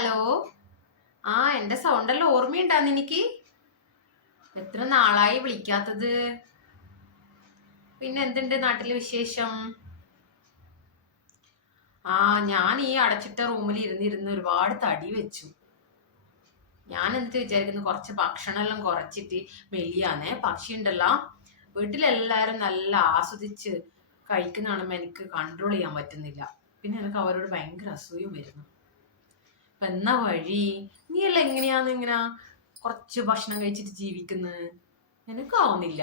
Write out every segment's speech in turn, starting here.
Hello. എന്റെ സൗണ്ടെല്ലാം ഓർമ്മയുണ്ടാന്ന് എനിക്ക്. എത്ര നാളായി വിളിക്കാത്തത്. പിന്നെ എന്തുണ്ട് നാട്ടിലെ വിശേഷം? ഞാൻ ഈ അടച്ചിട്ട റൂമിൽ ഇരുന്നിരുന്ന് ഒരുപാട് തടി വെച്ചു. ഞാൻ എന്നിട്ട് വിചാരിക്കുന്നു കുറച്ച് ഭക്ഷണമെല്ലാം കുറച്ചിട്ട് മെലിയാന്നേ. പക്ഷി ഉണ്ടല്ലോ, വീട്ടിലെല്ലാരും നല്ല ആസ്വദിച്ച് കഴിക്കുന്ന കാണുമ്പോ എനിക്ക് കൺട്രോൾ ചെയ്യാൻ പറ്റുന്നില്ല. പിന്നെ എനിക്ക് അവരോട് ഭയങ്കര അസൂയം വരുന്നു. അപ്പൊ എന്നാ വഴി? നീ എല്ലാം ഇങ്ങനെ കുറച്ച് ഭക്ഷണം കഴിച്ചിട്ട് ജീവിക്കുന്നത്? എനിക്കാവുന്നില്ല.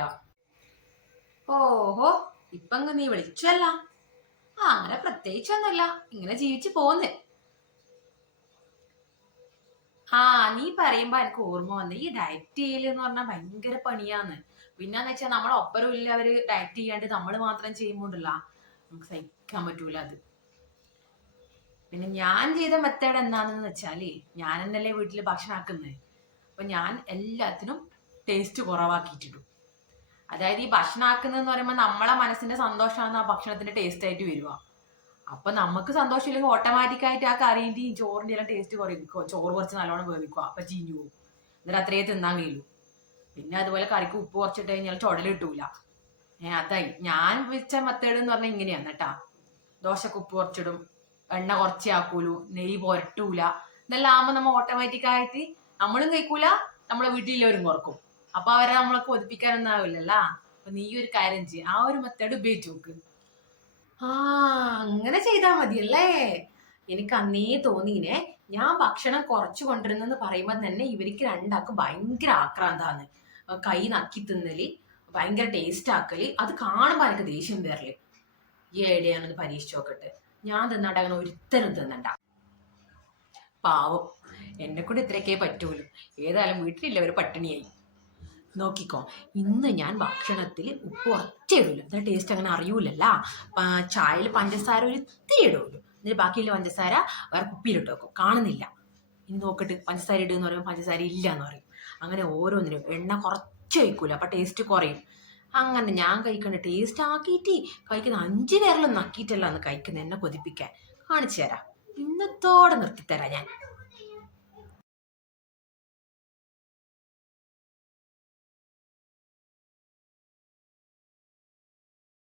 ഓഹോ, ഇപ്പങ്ങ് നീ വിളിച്ചല്ല. അങ്ങനെ പ്രത്യേകിച്ചൊന്നുമില്ല, ഇങ്ങനെ ജീവിച്ചു പോന്ന്. നീ പറയുമ്പോ എനിക്ക് ഓർമ്മ വന്ന്, ഈ ഡയറ്റ് ചെയ്യലെന്ന് പറഞ്ഞാൽ ഭയങ്കര പണിയാന്ന്. പിന്നെന്ന് വെച്ചാൽ നമ്മളൊപ്പരം ഇല്ലവര് ഡയറ്റ് ചെയ്യാണ്ട് നമ്മൾ മാത്രം ചെയ്യുമ്പോണ്ടല്ല, നമുക്ക് സഹിക്കാൻ പറ്റൂല അത്. പിന്നെ ഞാൻ ചെയ്ത മെത്തേഡ് എന്താണെന്ന് വെച്ചാല്, ഞാൻ എന്നല്ലേ വീട്ടിൽ ഭക്ഷണം ആക്കുന്നത്. അപ്പൊ ഞാൻ എല്ലാത്തിനും ടേസ്റ്റ് കുറവാക്കിയിട്ടിടും. അതായത് ഈ ഭക്ഷണം ആക്കുന്നതെന്ന് പറയുമ്പോൾ നമ്മളെ മനസ്സിന്റെ സന്തോഷമാണ് ആ ഭക്ഷണത്തിന്റെ ടേസ്റ്റ് ആയിട്ട് വരിക. അപ്പൊ നമുക്ക് സന്തോഷമില്ലെങ്കിൽ ഓട്ടോമാറ്റിക് ആയിട്ട് ആ കറിന്റെയും ചോറിന്റെ എല്ലാം ടേസ്റ്റ് കുറയ്ക്കുക. ചോറ് കുറച്ച് നല്ലോണം വേവിക്കുക, അപ്പൊ ചീഞ്ഞു പോകും. എന്നിട്ട് അത്രയേ തിന്നാൻ കഴിയൂ. പിന്നെ അതുപോലെ കറിക്ക് ഉപ്പ് കുറച്ചിട്ട് കഴിഞ്ഞാൽ ചുടല് കിട്ടൂല. അതായി ഞാൻ വെച്ച മെത്തേഡ് എന്ന് പറഞ്ഞാൽ ഇങ്ങനെയാണ് കേട്ടാ. ദോശക്ക് ഉപ്പ് കുറച്ചിടും, എണ്ണ കുറച്ചേ ആക്കൂലു, നെയ്യ് പുരട്ടൂല. ഇതെല്ലാം ആകുമ്പോൾ നമ്മൾ ഓട്ടോമാറ്റിക് ആയിട്ട് നമ്മളും കഴിക്കൂല, നമ്മളെ വീട്ടിലുള്ളവരും കുറക്കും. അപ്പൊ അവരെ നമ്മളെ കൊതിപ്പിക്കാനൊന്നും ആവില്ലല്ലോ. അപ്പൊ നീ ഒരു കാര്യം ചെയ്യ, ആ ഒരു മെത്തേഡ് ഉപയോഗിച്ച് നോക്ക്. അങ്ങനെ ചെയ്താ മതിയല്ലേ. എനിക്ക് അന്നേ തോന്നീനെ, ഞാൻ ഭക്ഷണം കുറച്ചു കൊണ്ടിരുന്നെന്ന് പറയുമ്പോ തന്നെ ഇവർക്ക് രണ്ടാക്കും ഭയങ്കര ആക്രാന്താന്ന്. കൈ നക്കി തിന്നല്, ഭയങ്കര ടേസ്റ്റ് ആക്കല്, അത് കാണുമ്പോ എനിക്ക് ദേഷ്യം വരല്. ഈ ഐഡിയാണെന്ന് പരീക്ഷിച്ചു നോക്കട്ടെ. ഞാൻ തിന്നണ്ട, അങ്ങനെ ഒരുത്തരും തിന്നണ്ട. പാവം, എന്നെ കൊണ്ട് ഇത്രയൊക്കെ പറ്റൂലു. ഏതായാലും വീട്ടിലില്ലവര് പട്ടിണിയായി. നോക്കിക്കോ, ഇന്ന് ഞാൻ ഭക്ഷണത്തിൽ ഉപ്പ് ഒറ്റ ഇടൂല. അതിന്റെ ടേസ്റ്റ് അങ്ങനെ അറിയൂലല്ല. ചായയിൽ പഞ്ചസാര ഒരു ഇത്തിരി ഇടുള്ളൂ. എന്നിട്ട് ബാക്കിയുള്ള പഞ്ചസാര വേറെ കുപ്പിയിലിട്ട് വെക്കും, കാണുന്നില്ല. ഇനി നോക്കിട്ട് പഞ്ചസാര ഇടുക എന്ന് പറയുമ്പോൾ പഞ്ചസാര ഇല്ല എന്ന് പറയും. അങ്ങനെ ഓരോന്നിനും എണ്ണ കുറച്ച് കഴിക്കൂല, അപ്പൊ ടേസ്റ്റ് കുറയും. അങ്ങനെ ഞാൻ കഴിക്കണ്ട ടേസ്റ്റ് ആക്കിയിട്ട് കഴിക്കുന്ന 5 നേരം നക്കിയിട്ടല്ല അന്ന് കഴിക്കുന്ന, എന്നെ കൊതിപ്പിക്കാൻ. കാണിച്ചു തരാം, ഇന്നത്തോടെ നിർത്തിത്തരാം ഞാൻ.